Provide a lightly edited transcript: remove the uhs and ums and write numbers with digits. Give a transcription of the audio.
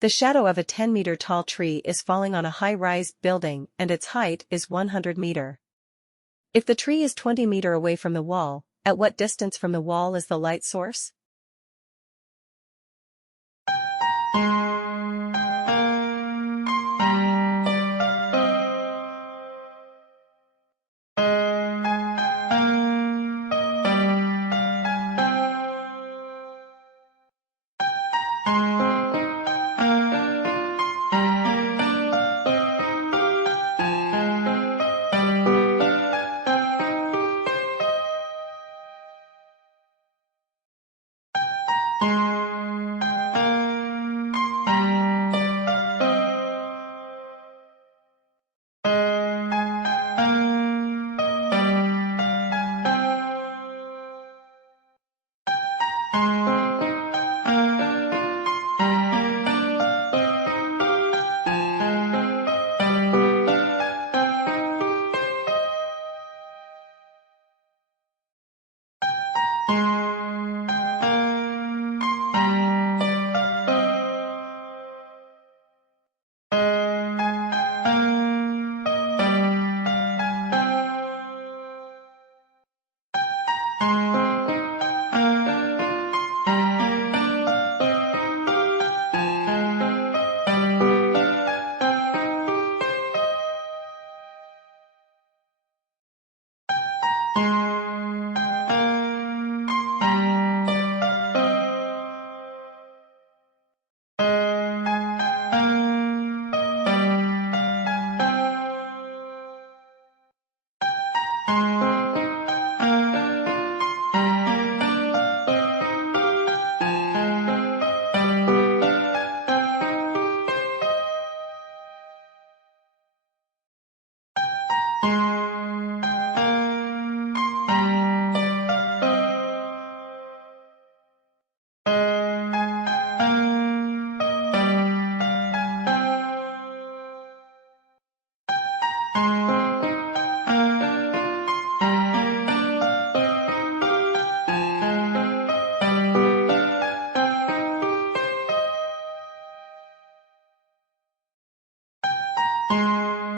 The shadow of a 10-meter tall tree is falling on a high-rise building and its height is 100 meter. If the tree is 20 meter away from the wall, at what distance from the wall is the light source?